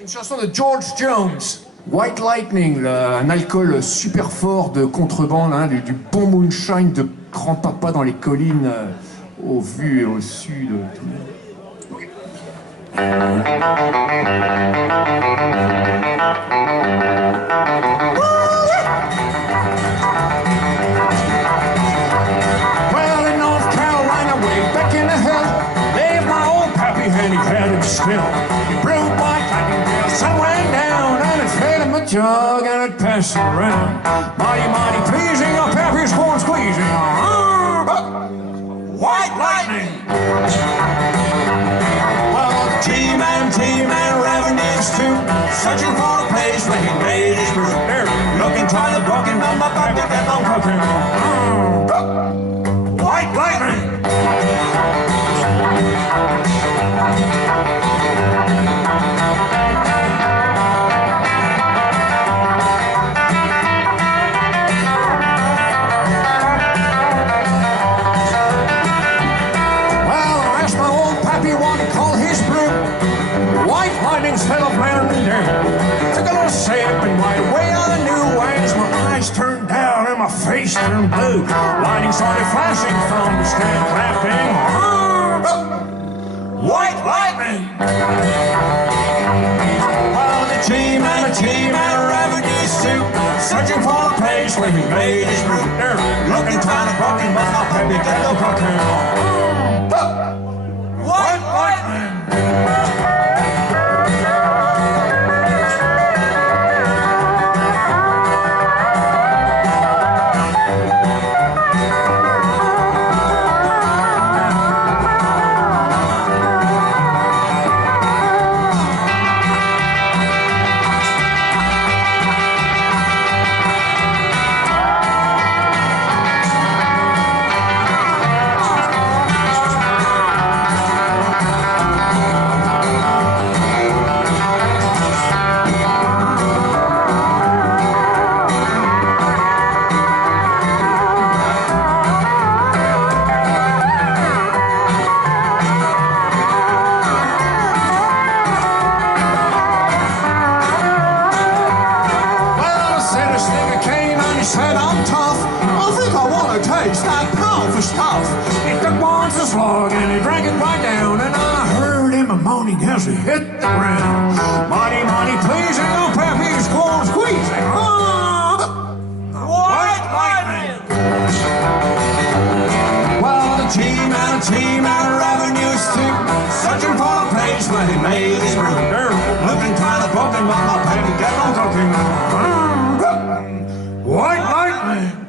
Une chanson de George Jones. White Lightning, un alcool super fort de contrebande, hein, du bon moonshine de grand-papa dans les collines, au vu et au sud. Okay. Well, in North Carolina, way back in the hill, there's my old pappy, and he had him still. He brewed white lightning, the sun went down, and it fed him a jug, and it passed around. Mighty, mighty pleasing, a pappy's corn squeezing. White lightning! Well, the T-man, revenues too, searching for a place where he made his brew. Looking, trying to book him, but my pappy kept on cooking. White lightning! Instead of landing down, took a little sip and right away on the new ways. My eyes turned down and my face turned blue. Lightning started flashing from the stand clapping. White lightning! Well, the T-man, revenues too, searching for a place where he made his brew. Looking kind of broken, but my baby kept on cooking. White lightning! As he hit the ground, mighty, mighty pleasing, oh, pappy's corn squeezing. White lightning! Well, the T-man, revenues too, searching for a place where he made his brew. Looking kind of broken, but my pappy kept on cooking. White lightning!